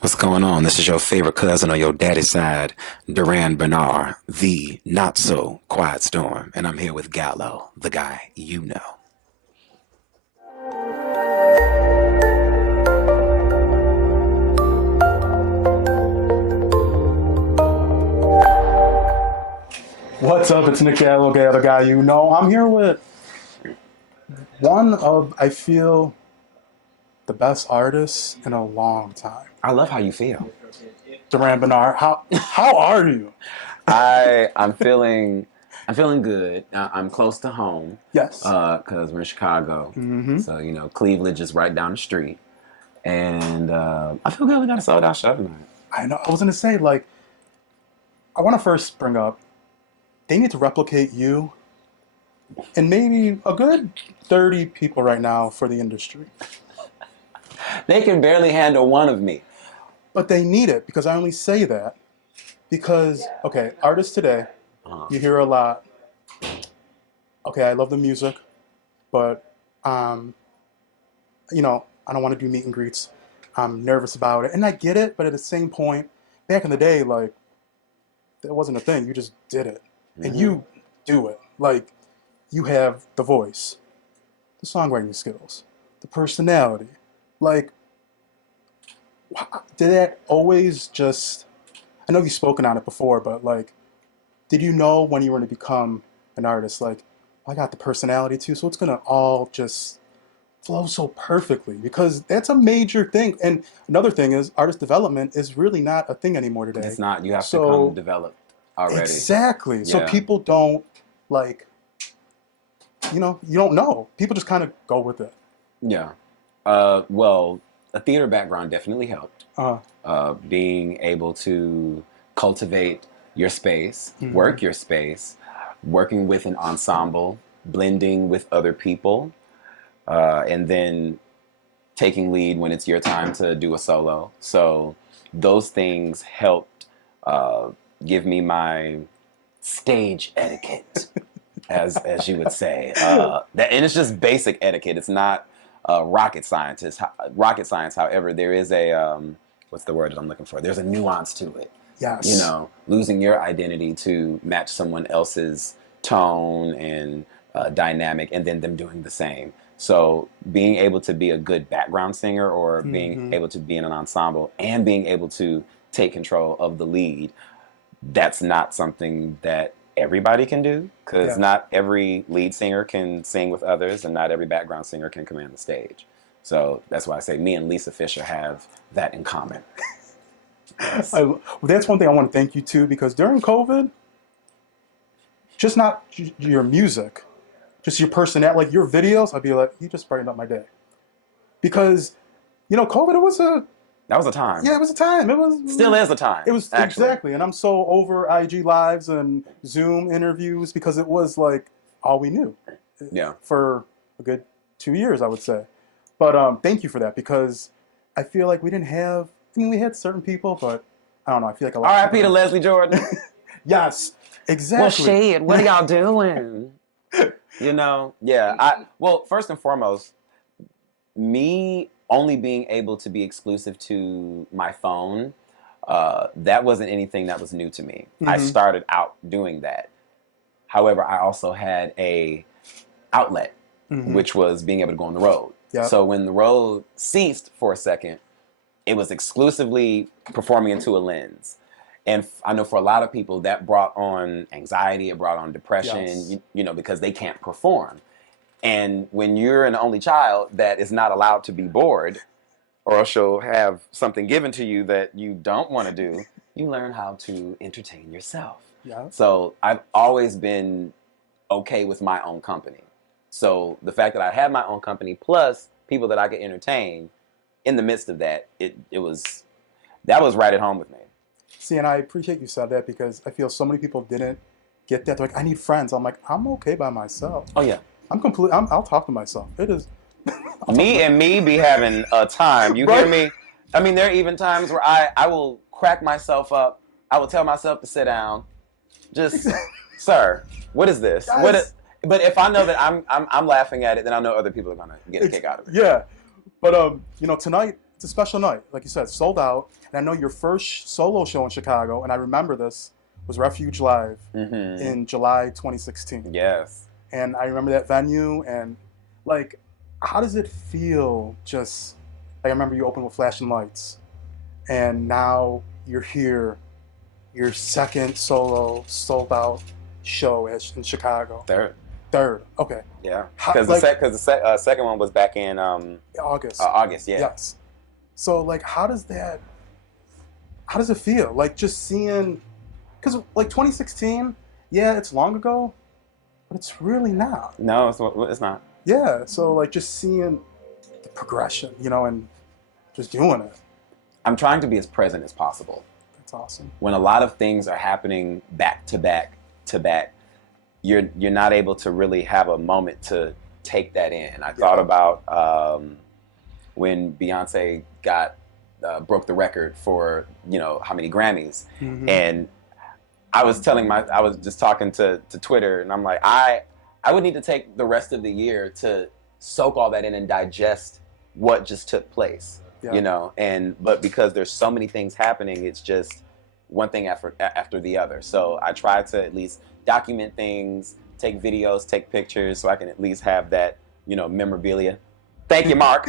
What's going on? This is your favorite cousin on your daddy's side, Durand Bernarr, the not so quiet storm, and I'm here with Gallo, the guy you know. What's up? It's Nick Gallo, the guy you know. I'm here with one of, I feel, the best artists in a long time. I love how you feel. Durand Bernarr, how are you? I'm feeling good. I'm close to home. Yes. Because we're in Chicago, so Cleveland just right down the street, and I feel good. We got a sold out show tonight. I know. I was gonna say, I want to first bring up, they need to replicate you and maybe a good 30 people right now for the industry. They can barely handle one of me. But they need it because I only say that because, okay, artists today, you hear a lot, okay, I love the music, but, I don't want to do meet and greets. I'm nervous about it. And I get it, but at the same point, back in the day, that wasn't a thing. You just did it. And you do it. You have the voice, the songwriting skills, the personality. Did that always just, I know you've spoken on it before, but did you know when you were going to become an artist, I got the personality too, so it's going to all just flow so perfectly because that's a major thing. And another thing is artist development is really not a thing anymore today. It's not. You have to come developed already. Exactly. Yeah. So people don't you don't know. People just kind of go with it. Yeah. Well, a theater background definitely helped. Being able to cultivate your space, work your space, working with an ensemble, blending with other people, and then taking lead when it's your time to do a solo. So those things helped give me my stage etiquette, as you would say. And it's just basic etiquette. It's not rocket science. Rocket science. However, there is a what's the word that I'm looking for? There's a nuance to it. Yes. Losing your identity to match someone else's tone and dynamic, and then them doing the same. So being able to be a good background singer, or being able to be in an ensemble, and being able to take control of the lead, that's not something that everybody can do, because not every lead singer can sing with others, and not every background singer can command the stage. So that's why I say me and Lisa Fisher have that in common. Yes. That's one thing I want to thank you too, because during COVID, just not your music, just your personality, your videos, I'd be like, you just brightened up my day. Because, COVID, that was a time. Yeah, it was a time. Still is a time. It was actually. Exactly. And I'm so over IG lives and Zoom interviews because it was all we knew. Yeah. For a good 2 years, I would say. But thank you for that, because I feel like we didn't have, we had certain people, but I don't know. I feel like a lot R.I.P. to Leslie Jordan. Yes, exactly. Well, shit, what are y'all doing? Yeah. Well, first and foremost, me only being able to be exclusive to my phone, that wasn't anything that was new to me. I started out doing that. However, I also had a outlet, which was being able to go on the road. Yep. So when the road ceased for a second, it was exclusively performing into a lens. And I know for a lot of people that brought on anxiety, it brought on depression, because they can't perform. And when you're an only child that is not allowed to be bored, or else you'll have something given to you that you don't want to do, you learn how to entertain yourself. Yeah. So I've always been okay with my own company. So the fact that I had my own company plus people that I could entertain in the midst of that, that was right at home with me. See, and I appreciate you said that, because I feel so many people didn't get that. They're like, I need friends. I'm like, I'm okay by myself. Oh yeah. I'll talk to myself. It is. Me be having a time. You hear me? I mean, there are even times where I will crack myself up. I will tell myself to sit down. Just, sir, what is this? Guys. But if I know that I'm laughing at it, then I know other people are gonna get a kick out of it. Yeah, but tonight it's a special night, like you said, sold out. And I know your first solo show in Chicago, and I remember this, was Refuge Live in July 2016. Yes. And I remember that venue, and like, how does it feel? Just like, I remember you opened with Flashing Lights, and now you're here, your second solo sold out show in Chicago. Third. Okay. Yeah. Because the second one was back in August. August. Yeah. Yes. So like, how does it feel? Like, just seeing, because like 2016, yeah, it's long ago, but it's really not. No, it's not. Yeah. So like, just seeing the progression, and just doing it. I'm trying to be as present as possible. That's awesome. When a lot of things are happening back to back to back, you're not able to really have a moment to take that in. I thought about when Beyonce broke the record for how many Grammys, and I was just talking to Twitter, and I'm like, I would need to take the rest of the year to soak all that in and digest what just took place. But because there's so many things happening, it's just one thing after the other. So I try to at least document things, take videos, take pictures, so I can at least have that, memorabilia. Thank you, Mark.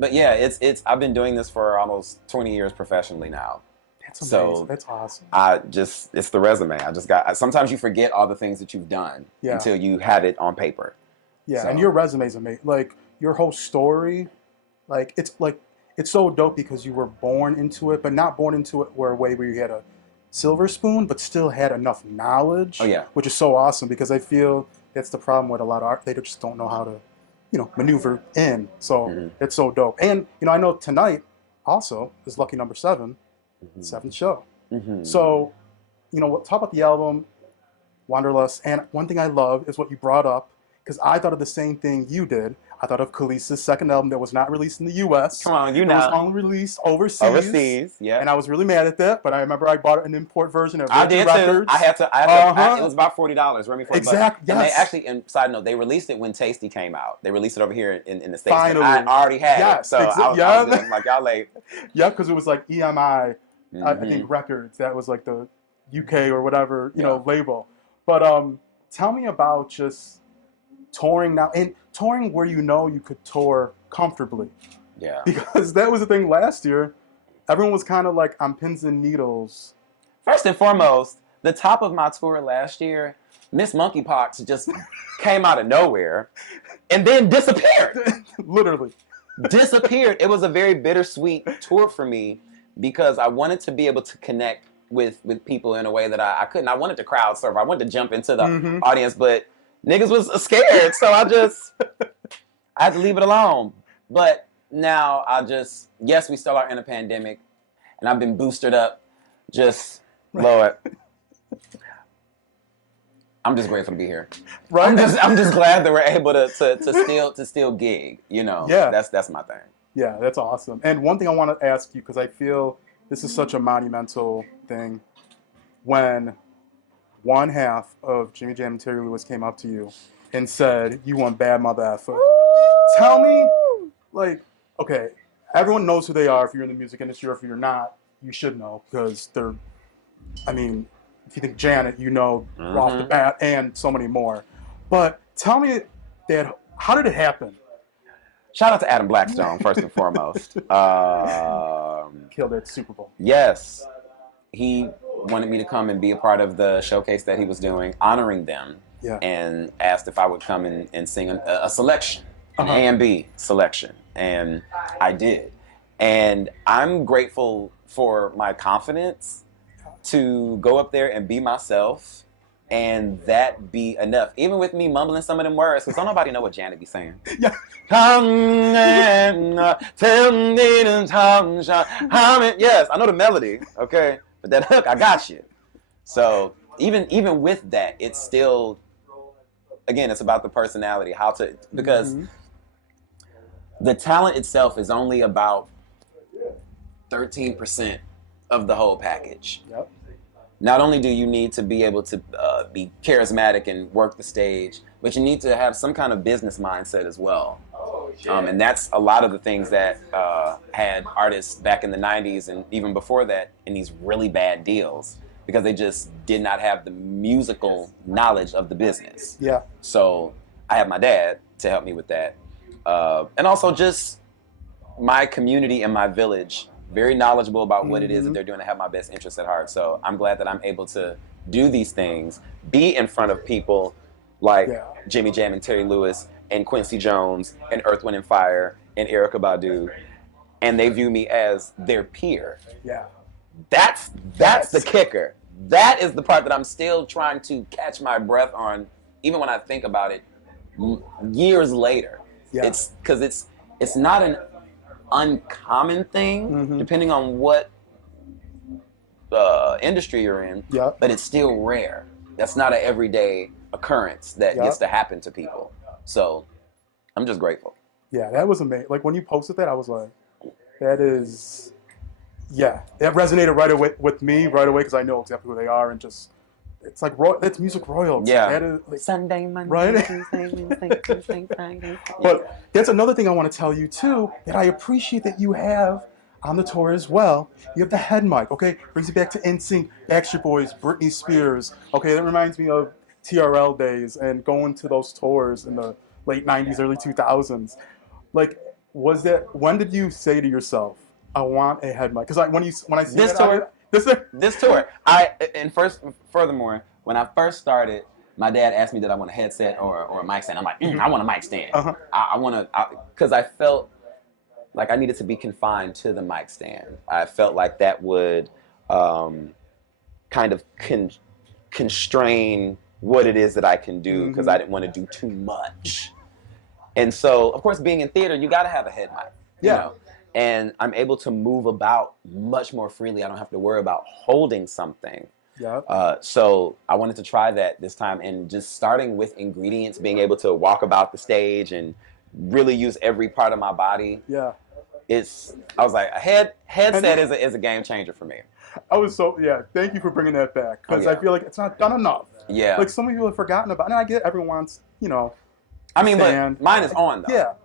But yeah, it's I've been doing this for almost 20 years professionally now. That's amazing. So that's awesome. It's the resume. Sometimes you forget all the things that you've done until you have it on paper. Yeah, so. And your resume's amazing. Like, your whole story, it's so dope because you were born into it, but not born into it where you had a silver spoon, but still had enough knowledge. Oh yeah. Which is so awesome, because I feel that's the problem with a lot of art. They just don't know how to, maneuver in. So it's so dope. And, I know tonight also is lucky number 7, 7th show. So, talk about the album, Wanderlust. And one thing I love is what you brought up, because I thought of the same thing you did. I thought of Khalees's second album that was not released in the U.S. Come on, It was only released overseas. Overseas, yeah. And I was really mad at that, but I remember I bought an import version of I did Records. too. I had to. It was about $40. Remy, exactly. Yes. And they actually, and side note, they released it when Tasty came out. They released it over here in the States. Finally. I already had it, so I was like, y'all late. Yeah, because it was like EMI, I think Records. That was like the UK or whatever label. But tell me about just touring now, and touring where you could tour comfortably. Yeah. Because that was the thing last year. Everyone was kind of like on pins and needles. First and foremost, the top of my tour last year, Miss Monkeypox just came out of nowhere and then disappeared. Literally. Disappeared. It was a very bittersweet tour for me because I wanted to be able to connect with people in a way that I couldn't. I wanted to crowd surf. I wanted to jump into the audience, but niggas was scared, so I had to leave it alone. But now yes, we still are in a pandemic, and I've been boosted up. Lord, I'm just grateful to be here. Right. I'm just glad that we're able to still gig. Yeah. That's my thing. Yeah, that's awesome. And one thing I want to ask you, because I feel this is such a monumental thing, when one half of Jimmy Jam and Terry Lewis came up to you and said, "You want bad mother effer." Tell me, okay, everyone knows who they are if you're in the music industry, or if you're not, you should know, because they're, if you think Janet, off the bat, and so many more. But tell me how did it happen? Shout out to Adam Blackstone, first and foremost. Killed at Super Bowl. Yes. He wanted me to come and be a part of the showcase that he was doing, honoring them, and asked if I would come and sing a selection, an A&B selection, and I did. And I'm grateful for my confidence to go up there and be myself, and that be enough. Even with me mumbling some of them words, because don't nobody know what Janet be saying. Yeah. Come and tell me the tongue. Yes, I know the melody, okay? But that hook, I got you. So even with that, it's still, again, it's about the personality, because the talent itself is only about 13% of the whole package. Yep. Not only do you need to be able to be charismatic and work the stage, but you need to have some kind of business mindset as well. And that's a lot of the things that had artists back in the 90s and even before that in these really bad deals because they just did not have the musical knowledge of the business. Yeah. So I have my dad to help me with that. And also just my community and my village, very knowledgeable about what it is that they're doing to have my best interests at heart. So I'm glad that I'm able to do these things, be in front of people like Jimmy Jam and Terry Lewis and Quincy Jones and Earth, Wind and Fire and Erykah Badu, and they view me as their peer. Yeah. That's the kicker. That is the part that I'm still trying to catch my breath on, even when I think about it years later. Yeah. It's because it's not an uncommon thing, depending on what industry you're in, but it's still rare. That's not an everyday occurrence that gets to happen to people. So I'm just grateful. Yeah, that was amazing. Like when you posted that, I was like, that is, that resonated right away with me right away because I know exactly who they are and just, it's like, that's music royalty. Yeah. That is, like, Sunday, Monday, right? Tuesday, Wednesday, Thursday, Friday. But that's another thing I want to tell you too, that I appreciate that you have on the tour as well. You have the head mic, okay? Brings you back to NSYNC, Backstreet Boys, Britney Spears. Okay, that reminds me of TRL days and going to those tours in the late 90s, early 2000s. Like, when did you say to yourself, I want a head mic? Because when I see this tour, this tour, furthermore, when I first started, my dad asked me did I want a headset or a mic stand. I'm like, I want a mic stand. I want to, because I felt like I needed to be confined to the mic stand. I felt like that would kind of constrain what it is that I can do because I didn't want to do too much. And so, of course, being in theater, you got to have a head mic. You know? And I'm able to move about much more freely. I don't have to worry about holding something. So I wanted to try that this time, and just starting with ingredients, being able to walk about the stage and really use every part of my body. I was like, a headset is a game changer for me. Thank you for bringing that back because I feel like it's not done enough. Like some people have forgotten about it. And I get everyone wants, I mean, but mine is on though.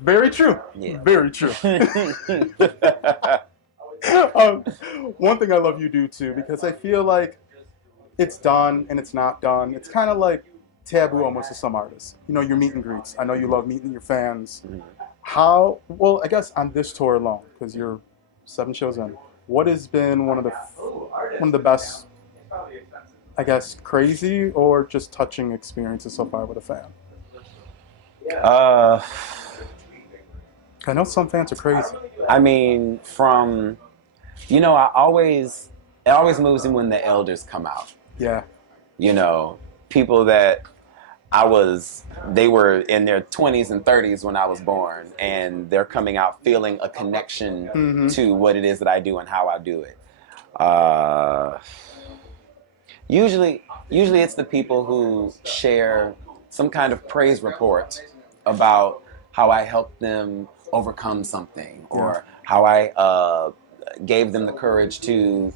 Very true. Very true. One thing I love you do too, because I feel like it's done and it's not done. It's kind of like taboo almost to some artists. Your meet and greets. I know you love meeting your fans. Well, I guess on this tour alone, because you're 7 shows in, what has been one of the best, I guess, crazy or just touching experiences so far with a fan? I know some fans are crazy. I mean, it always moves me when the elders come out. People that they were in their 20s and 30s when I was born, and they're coming out feeling a connection to what it is that I do and how I do it. Usually it's the people who share some kind of praise report about how I helped them overcome something, or how I gave them the courage to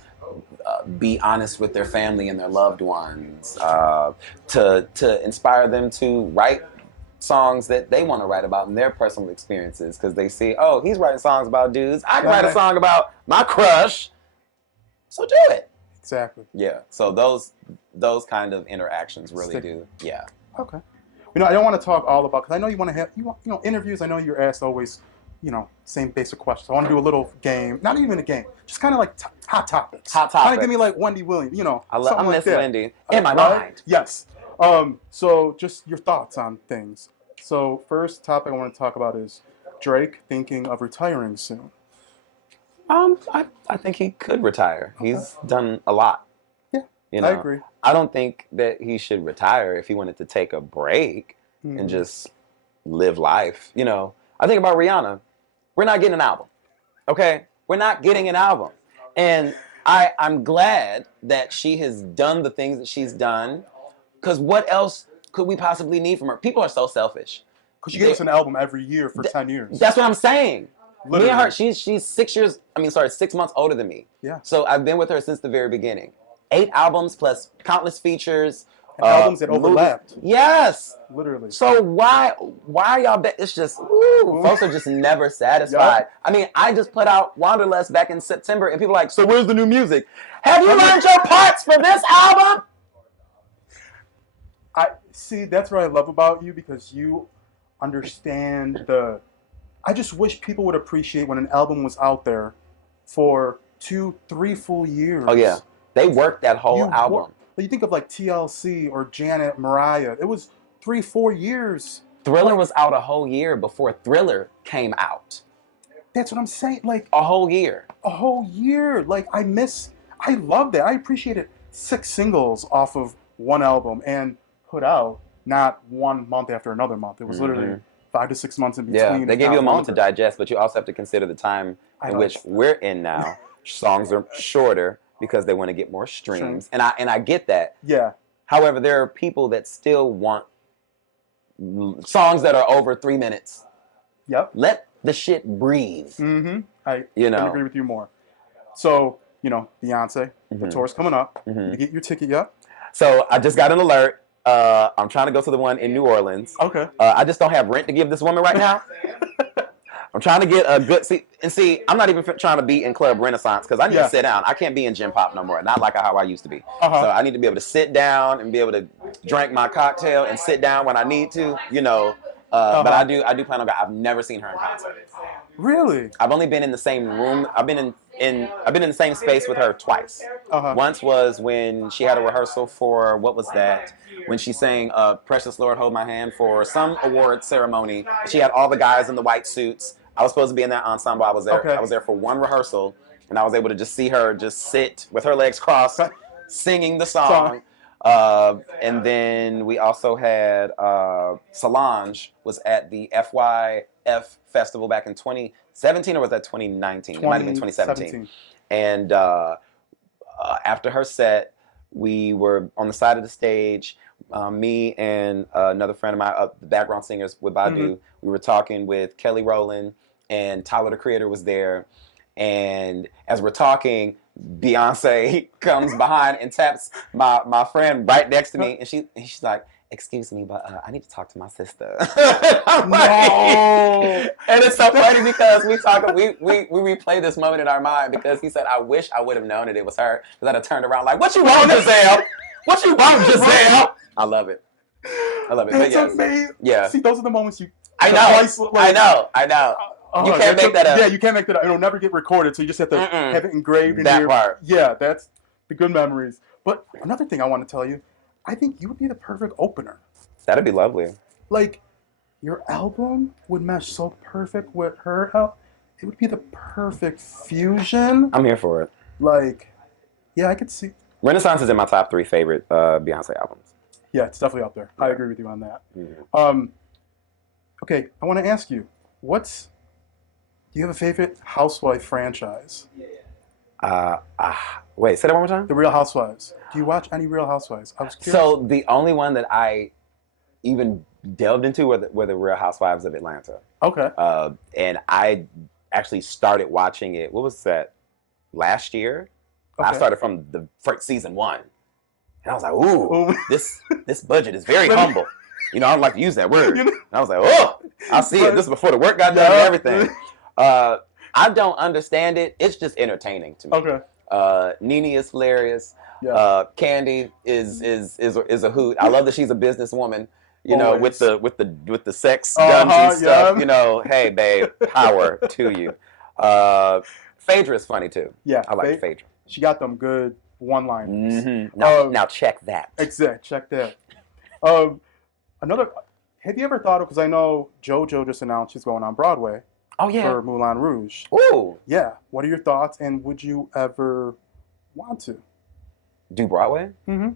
be honest with their family and their loved ones, to inspire them to write songs that they want to write about in their personal experiences, because they see, oh, he's writing songs about dudes. I can write a song about my crush, so do it. Exactly. Yeah. So those kind of interactions really do. Yeah. Okay. I don't want to talk all about, because I know you want to have interviews. I know you're asked always, same basic questions. I want to do a little game, not even a game, just kind of like hot topics. Kind of give me like Wendy Williams, I miss Wendy in my mind. Yes. So just your thoughts on things. So first topic I want to talk about is Drake thinking of retiring soon. I think he could retire. He's done a lot. Yeah, I agree. I don't think that he should retire if he wanted to take a break and just live life. I think about Rihanna. We're not getting an album. Okay? We're not getting an album. And I'm glad that she has done the things that she's done, because what else could we possibly need from her? People are so selfish. Because she gave us an album every year for 10 years. That's what I'm saying. Literally. Me and her, she's 6 months older than me. Yeah. So I've been with her since the very beginning. 8 albums plus countless features, And albums that movies. overlapped. Yes. Literally. So why y'all bet? It's just, folks are just never satisfied. Yep. I mean, I just put out Wanderlust back in September, and people are like, so where's the new music? Have you learned your parts for this album? I see. That's what I love about you, because you understand the. I just wish people would appreciate when an album was out there for 2, 3 full years. Oh yeah, they worked that whole album. You think of like TLC or Janet, Mariah. It was 3, 4 years. Thriller was out a whole year before Thriller came out. That's what I'm saying. Like a whole year. A whole year. Like I love that. I appreciated 6 singles off of one album and put out, not 1 month after another month. It was literally 5 to 6 months in between. Yeah, they give you a moment to digest, but you also have to consider the time in which we're in now. Songs are shorter because they want to get more streams, and I get that. Yeah. However, there are people that still want songs that are over 3 minutes. Yep. Let the shit breathe. Mm-hmm. I agree with you more. So, Beyonce, the tour's coming up. You get your ticket yet? So I just got an alert. I'm trying to go to the one in New Orleans. Okay. I just don't have rent to give this woman right now. I'm trying to get a good seat. And see, I'm not even trying to be in Club Renaissance because I need to sit down. I can't be in Gym Pop no more. Not like how I used to be. So I need to be able to sit down and be able to drink my cocktail and sit down when I need to, But I do plan on going. I've never seen her in concert. Really? I've only been in the same room. I've been in the same space with her twice. Once was when she had a rehearsal for, what was that? When she sang Precious Lord Hold My Hand for some award ceremony. She had all the guys in the white suits. I was supposed to be in that ensemble. I was there. I was there for one rehearsal, and I was able to just see her just sit with her legs crossed, singing the song. And then we also had Solange was at the FYF festival back in 2017, or was that 2019? It might have been 2017. And after her set, we were on the side of the stage. Me and another friend of mine, the background singers with Badu, we were talking with Kelly Rowland, and Tyler, the Creator, was there. And as we're talking, Beyonce comes behind and taps my friend right next to me, and she's like, "Excuse me, but I need to talk to my sister." No. And it's so funny because we replay this moment in our mind, because he said, "I wish I would have known that it was her, because I'd have turned around like, what you want, Giselle? What you want, Giselle?" I love it. It's amazing. Yeah. See, those are the moments you. I know. You can't make that up. Yeah, you can't make that up. It'll never get recorded, so you just have to have it engraved in that part. Yeah, that's the good memories. But another thing I want to tell you, I think you would be the perfect opener. That'd be lovely. Like, your album would mesh so perfect with her album. It would be the perfect fusion. I'm here for it. Like, yeah, I could see. Renaissance is in my top 3 favorite Beyonce albums. Yeah, it's definitely up there. Yeah. I agree with you on that. Okay, I want to ask you, do you have a favorite housewife franchise? Wait, say that one more time? The Real Housewives. Do you watch any Real Housewives? I was curious. So the only one that I even delved into were the Real Housewives of Atlanta. Okay. And I actually started watching it, what was that, last year? Okay. I started from the first season 1. And I was like, ooh, this budget is very humble. I don't like to use that word. And I was like, oh, I see it. This is before the work got done and everything. I don't understand it. It's just entertaining to me. Okay. Nene is hilarious. Yeah. Candy is a hoot. I love that she's a businesswoman. With the sex guns and stuff. Yeah. Hey babe, power to you. Phaedra is funny too. Yeah. I like Phaedra. She got them good one-liners. Mm-hmm. Now check that. Exactly. Check that. Have you ever thought of, because I know JoJo just announced she's going on Broadway. Oh, yeah. For Moulin Rouge. Ooh. Yeah. What are your thoughts, and would you ever want to? Do Broadway? Mm-hmm.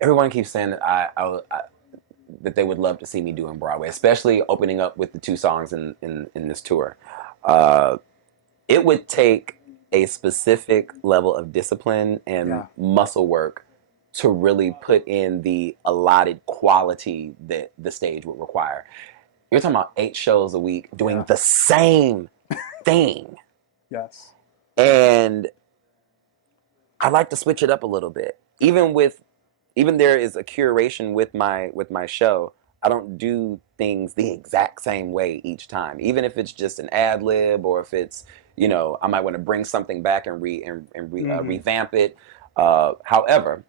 Everyone keeps saying that that they would love to see me doing Broadway, especially opening up with the 2 songs in this tour. It would take a specific level of discipline and muscle work to really put in the allotted quality that the stage would require. You're talking about 8 shows a week doing the same thing. Yes. And I like to switch it up a little bit. Even with even there is a curation with my show. I don't do things the exact same way each time, even if it's just an ad lib or if it's I might want to bring something back and revamp it. However,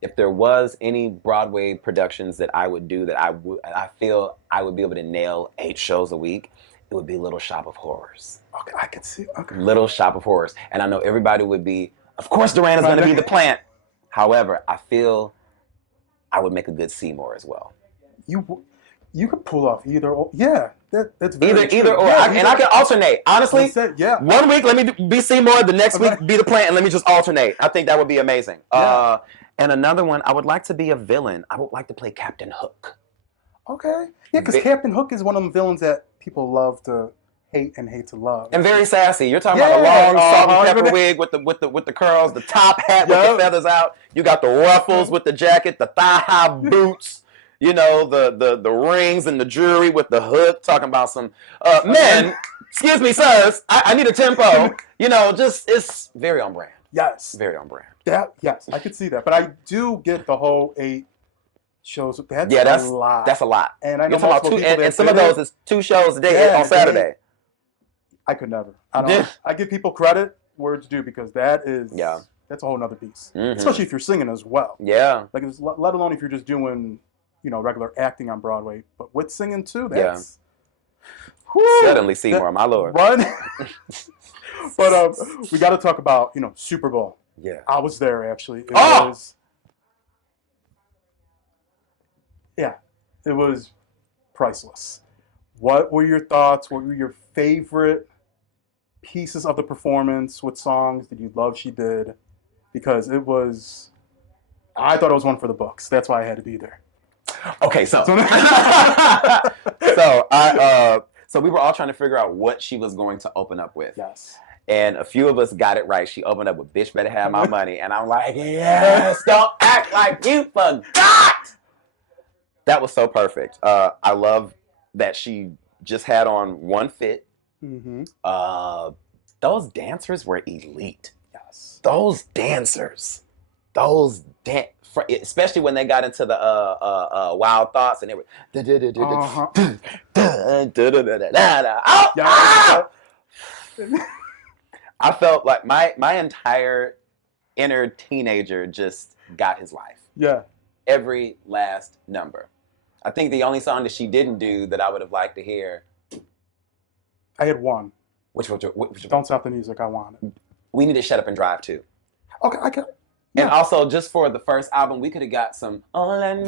if there was any Broadway productions that I would do that I feel I would be able to nail 8 shows a week, it would be Little Shop of Horrors. Okay, I can see. Okay. Little Shop of Horrors, and I know everybody would be. Of course, Durand is going to be the plant. However, I feel I would make a good Seymour as well. You could pull off either or. Yeah, that's very either true. or. Yeah, And I can alternate. Honestly, yeah. 1 week let me be Seymour, the next week be the plant, and let me just alternate. I think that would be amazing. Yeah. And another one, I would like to be a villain. I would like to play Captain Hook. Okay. Yeah, because Captain Hook is one of them villains that people love to hate and hate to love. And very sassy. You're talking about a long salt and pepper wig with the curls, the top hat with the feathers out. You got the ruffles with the jacket, the thigh-high boots. The rings and the jewelry with the hood. Talking about some men. Excuse me, sirs. I need a tempo. It's very on brand. Yes. Very on brand. Yes, I could see that. But I do get the whole 8 shows. That's a lot. That's a lot. And I know you're talking about 2, and some of those is 2 shows a day on Saturday. I could never. I give people credit where it's due because that's a whole nother beast. Mm-hmm. Especially if you're singing as well. Yeah. Like let alone if you're just doing regular acting on Broadway, but with singing too. That's suddenly Seymour, my lord. Run. But we got to talk about Super Bowl. Yeah, I was there actually. It was priceless. What were your thoughts? What were your favorite pieces of the performance? What songs did you love she did? Because I thought it was one for the books. That's why I had to be there. Okay, so so we were all trying to figure out what she was going to open up with. Yes. And a few of us got it right. She opened up with "Bitch Better Have My Money," and I'm like, yes, don't act like you forgot. That was so perfect. I love that she just had on one fit. Mm-hmm. Those dancers were elite. Yes. Those dancers. Especially when they got into the Wild Thoughts and they were. I felt like my entire inner teenager just got his life. Yeah. Every last number. I think the only song that she didn't do that I would have liked to hear. I had one. Which Don't Stop the Music. I Want It. We Need to Shut Up and Drive too. Okay, I can. Yeah. And also, just for the first album, we could have got some. Oh, let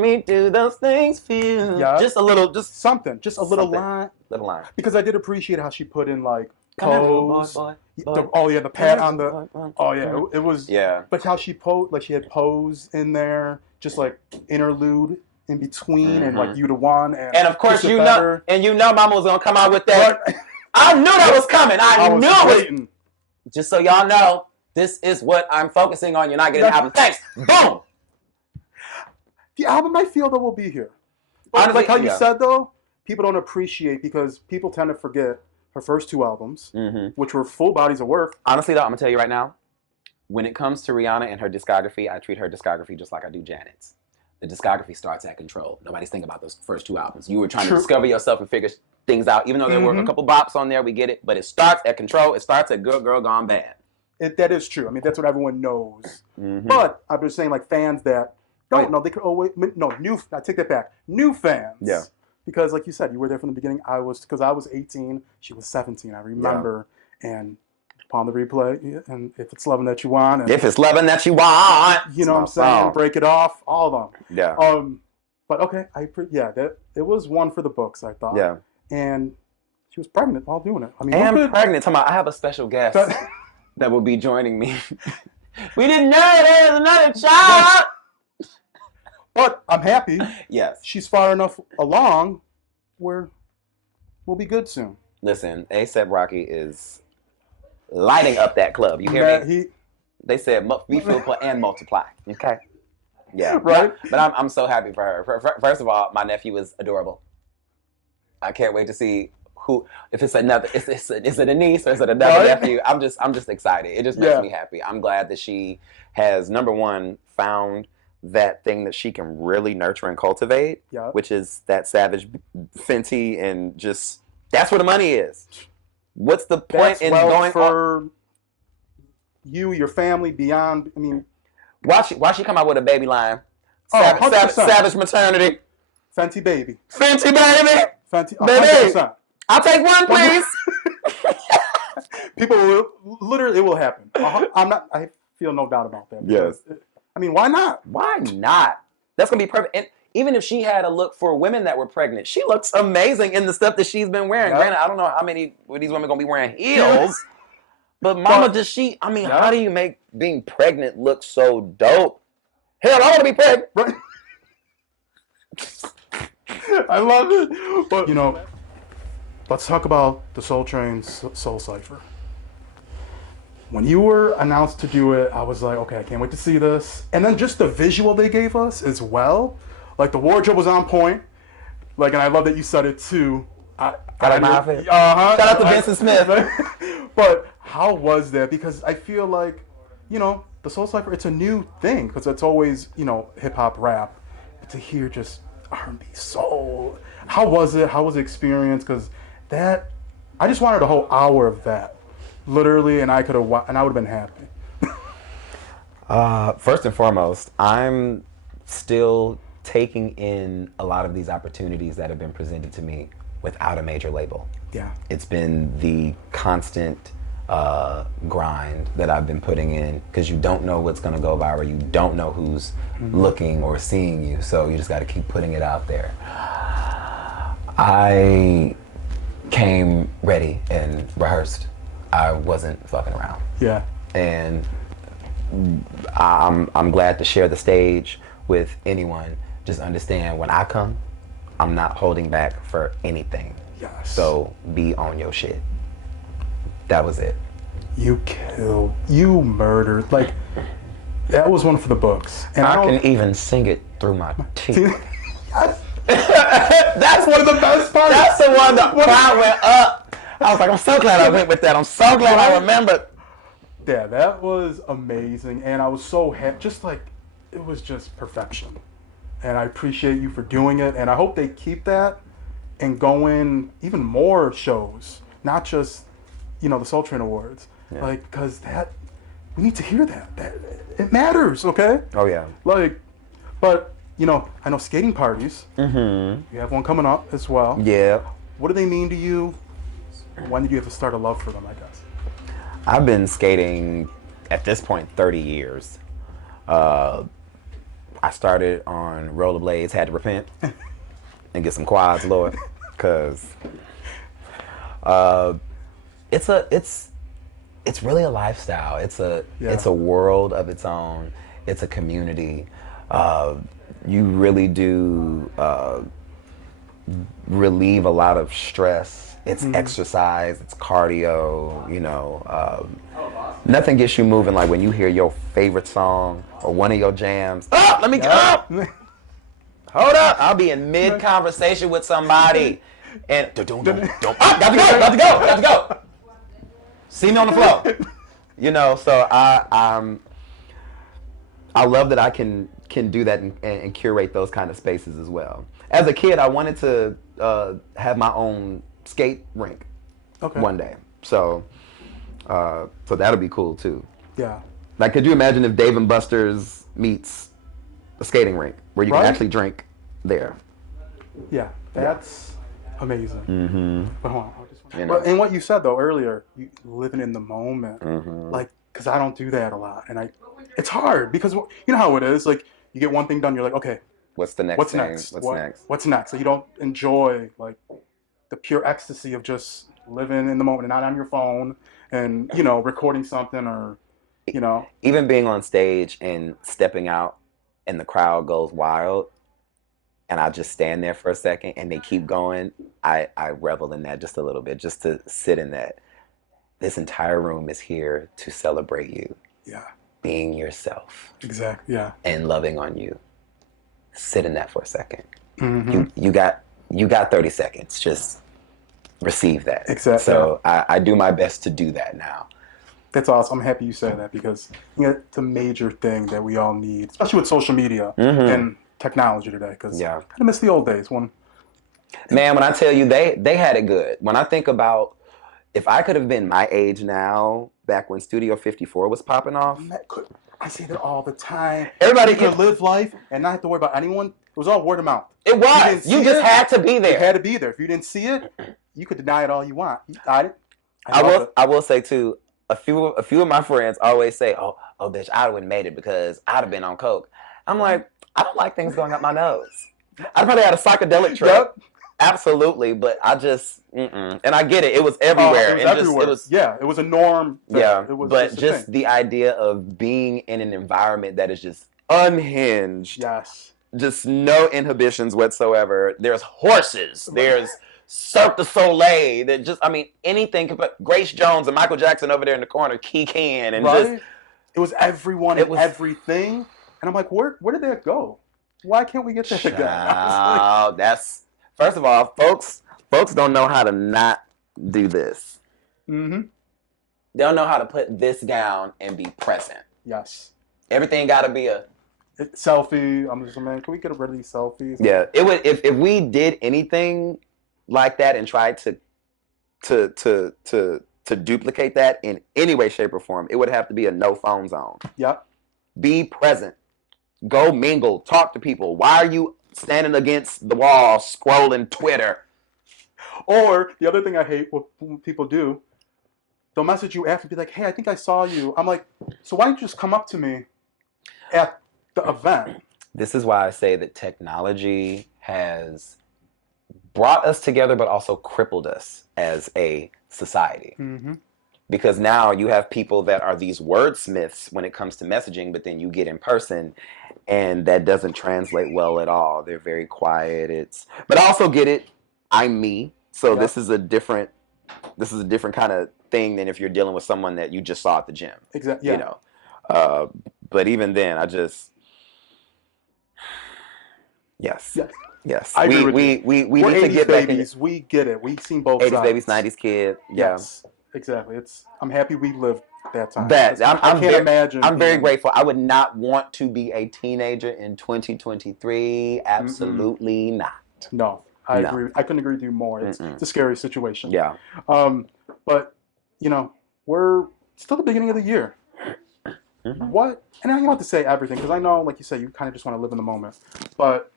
me do those things for you. Yeah. Just a little, just something, just a little line. Little line. Because I did appreciate how she put in like pose. Boy. The pat on the. Oh yeah, it was. Yeah. But how she posed, like she had pose in there, just like interlude in between, and like You the One, and of course Mama was gonna come out with that. I knew that was coming. I knew it was. Just so y'all know, this is what I'm focusing on. You're not getting the album. Thanks. Boom. The album, I feel, that will be here. Honestly, like how you said though, people don't appreciate because people tend to forget her first 2 albums, which were full bodies of work. Honestly, though, I'm gonna tell you right now, when it comes to Rihanna and her discography, I treat her discography just like I do Janet's. The discography starts at Control. Nobody's thinking about those first 2 albums. You were trying to discover yourself and figure things out. Even though there were a couple bops on there, we get it. But it starts at Control. It starts at Good Girl Gone Bad. That is true. I mean, that's what everyone knows. But I'm just saying, like, fans that don't know, they could always... No, I take that back. New fans. Yeah. Because, like you said, you were there from the beginning. Because I was 18. She was 17. I remember. Yeah. And upon the replay, and If It's Loving That You Want. And, If It's Loving That You Want. You know what I'm saying? Break It Off. All of them. Yeah. But, okay. It was one for the books, I thought. Yeah. And she was pregnant while doing it. I mean, pregnant. I have a special guest that will be joining me. We didn't know there was another child. But I'm happy. Yes. She's far enough along where we'll be good soon. Listen, A$AP Rocky is lighting up that club. You hear me? They said be fruitful and multiply. Okay. Yeah. Right. But I'm so happy for her. First of all, my nephew is adorable. I can't wait to see if it's another. Is it a niece or is it another nephew? I'm just excited. It just makes me happy. I'm glad that she has, number one, found that thing that she can really nurture and cultivate, Yeah. which is that Savage Fenty, and just that's where the money is. What's the point That's in wealth going for you, your family, beyond. I mean, why she come out with a baby line? oh, Savage maternity. Fenty baby. Fenty baby. Fenty, Baby. 100%. I'll take one, please. People will literally, it will happen. I feel no doubt about that. Yes. I mean, why not? Why not? That's gonna be perfect. And even if she had a look for women that were pregnant, she looks amazing in the stuff that she's been wearing. Yep. Granted, I don't know how many of these women gonna be wearing heels, but mama, does she? I mean, how do you make being pregnant look so dope? Hell, I want to be pregnant. Right. I love it. But, let's talk about the Soul Train Soul Cypher. When you were announced to do it, I was like, okay, I can't wait to see this. And then just the visual they gave us as well. Like, the wardrobe was on point. Like, and I love that you said it too. I like my outfit. Shout out to Vincent Smith. But how was that? Because I feel like, the Soul Cypher, it's a new thing. Because it's always, hip-hop, rap. But to hear just R&B, soul. How was it? How was the experience? Because I just wanted a whole hour of that. Literally, and I would have been happy. First and foremost, I'm still taking in a lot of these opportunities that have been presented to me without a major label. Yeah. It's been the constant grind that I've been putting in, because you don't know what's going to go viral. You don't know who's looking or seeing you, so you just got to keep putting it out there. I came ready and rehearsed. I wasn't fucking around. Yeah. And I'm glad to share the stage with anyone. Just understand, when I come, I'm not holding back for anything. Yes. So be on your shit. That was it. You killed. You murdered. Like, that was one for the books. And I can even sing it through my teeth. Yes. That's one of the best parts. That's the one the crowd went up. I was like, I'm so glad I went with that. I'm so glad I remembered. Yeah, that was amazing. And I was so happy. Just like, it was just perfection. And I appreciate you for doing it. And I hope they keep that and go in even more shows. Not just, the Soul Train Awards. Yeah. Like, because we need to hear that. It matters, okay? Oh, yeah. Like, but, I know skating parties. Mm-hmm. You have one coming up as well. Yeah. What do they mean to you? When did you have to start a love for them, I guess? I've been skating, at this point, 30 years. I started on rollerblades, had to repent and get some quads, Lord, because it's really a lifestyle. It's a world of its own. It's a community. You really do relieve a lot of stress. It's exercise, it's cardio, nothing gets you moving like when you hear your favorite song or one of your jams. Oh, let me get up! Hold up! I'll be in mid-conversation with somebody and got to go! See me on the floor. So I love that I can do that and curate those kind of spaces as well. As a kid, I wanted to have my own skate rink one day. So that'll be cool too. Yeah. Like, could you imagine if Dave and Buster's meets a skating rink where you can actually drink there? Yeah, that's amazing. Mm-hmm. But hold on, and what you said though earlier, you living in the moment, like, because I don't do that a lot, and it's hard because you know how it is. Like, you get one thing done, you're like, okay, what's the next? What's next? So you don't enjoy like the pure ecstasy of just living in the moment and not on your phone and, recording something or, Even being on stage and stepping out and the crowd goes wild and I just stand there for a second and they keep going, I revel in that just a little bit, just to sit in that. This entire room is here to celebrate you. Yeah. Being yourself. Exactly, yeah. And loving on you. Sit in that for a second. Mm-hmm. You got 30 seconds. Just receive that. Exactly. So I do my best to do that now. That's awesome. I'm happy you said that because it's a major thing that we all need, especially with social media and technology today. Because I kind of miss the old days when. Man, when I tell you they had it good. When I think about if I could have been my age now, back when Studio 54 was popping off. I say that all the time. Everybody could live life and not have to worry about anyone. It was all word of mouth. It was. You just had to be there. You had to be there. If you didn't see it, you could deny it all you want. You got it. I will say too. A few of my friends always say, "Oh, bitch, I wouldn't made it because I'd have been on coke." I'm like, I don't like things going up my nose. I probably had a psychedelic trip. Yep. Absolutely, but I just, and I get it. It was everywhere. It was everywhere. It was a norm. Yeah, it was but just the idea of being in an environment that is just unhinged. Yes. Just no inhibitions whatsoever. There's horses. There's Cirque du Soleil. That just, I mean, anything. Grace Jones and Michael Jackson over there in the corner, kicking and just. It was everyone and everything, and I'm like, where did that go? Why can't we get that again? Like, that's. First of all, folks don't know how to not do this. Mm-hmm. They don't know how to put this down and be present. Yes. Everything got to be a selfie. I'm just man. Can we get rid of these selfies? Yeah. It would if we did anything like that and tried to duplicate that in any way, shape, or form, it would have to be a no phone zone. Yep. Be present. Go mingle. Talk to people. Why are you standing against the wall, scrolling Twitter? Or the other thing I hate what people do, they'll message you after and be like, "Hey, I think I saw you." I'm like, so why don't you just come up to me at the event? This is why I say that technology has brought us together, but also crippled us as a society. Mm-hmm. Because now you have people that are these wordsmiths when it comes to messaging, but then you get in person and that doesn't translate well at all. They're very quiet. But I also get it. I'm me. So this is a different kind of thing than if you're dealing with someone that you just saw at the gym. Exactly. You know. But even then, I just yes. I agree we need to get babies. Back in. We get it. We've seen both 80s sides. babies, 90s kid. Yeah. Yes. Exactly. I'm happy we lived that time. I can't imagine. I'm very grateful. I would not want to be a teenager in 2023. Absolutely not. No, I agree. I couldn't agree with you more. It's a scary situation. Yeah. But we're still the beginning of the year. Mm-hmm. What? And I don't want to say everything because I know, like you said, you kind of just want to live in the moment. But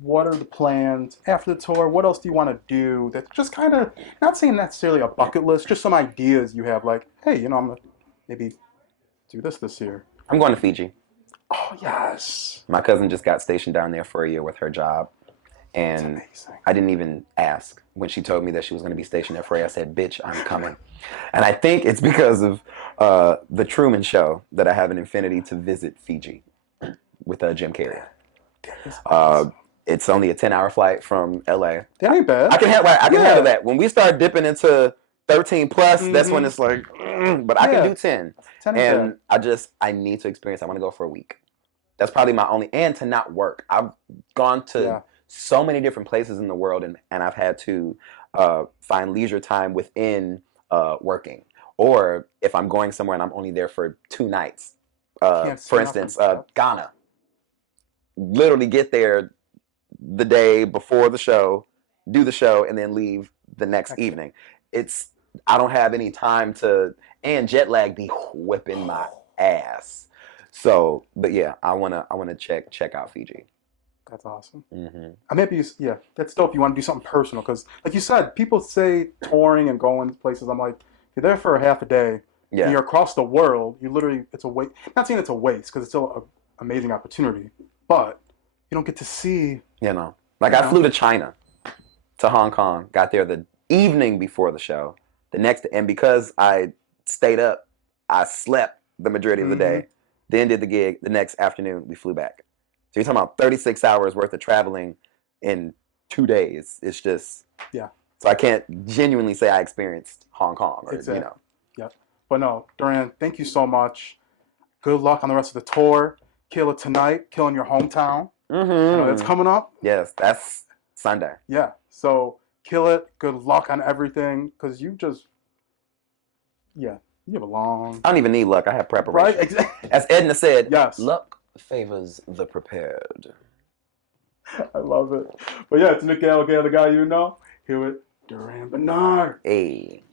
what are the plans after the tour? What else do you want to do? That's just kind of, not saying necessarily a bucket list, just some ideas you have like, hey, I'm going to maybe do this year. I'm going to Fiji. Oh, yes. My cousin just got stationed down there for a year with her job. And I didn't even ask. When she told me that she was going to be stationed there for a year, I said, bitch, I'm coming. And I think it's because of the Truman Show that I have an affinity to visit Fiji with Jim Carrey. It's only a 10-hour flight from LA. That ain't bad. I can handle that. When we start dipping into 13 plus, that's when it's like, but I can do 10. 10 and I need to experience. I want to go for a week. That's probably my only, and to not work. I've gone to so many different places in the world, and I've had to find leisure time within working. Or if I'm going somewhere and I'm only there for 2 nights, for instance, Ghana. Literally get there the day before the show, do the show, and then leave the next evening. I don't have any time to, and jet lag be whipping my ass. So, but yeah, I wanna check out Fiji. That's awesome. Mm-hmm. I'm happy. That's dope. You want to do something personal because, like you said, people say touring and going places. I'm like, you're there for a half a day. Yeah. And you're across the world. You literally, it's a waste. Not saying it's a waste because it's still an amazing opportunity, but you don't get to see. I flew to China, to Hong Kong. Got there the evening before the show. And because I stayed up, I slept the majority of the day. Then did the gig. The next afternoon, we flew back. So you're talking about 36 hours worth of traveling in 2 days. It's just So I can't genuinely say I experienced Hong Kong exactly. Yep. But no, Durand, thank you so much. Good luck on the rest of the tour. Kill it tonight. Kill in your hometown. Mm-hmm. That's coming up. Yes, that's Sunday. Yeah. So kill it. Good luck on everything because you just You have a long. I don't even need luck. I have preparation. Right? Exactly. As Edna said, Yes. luck favors the prepared. I love it. But yeah, it's Nick Gallo, the guy you know, here with Durand Bernarr. Hey.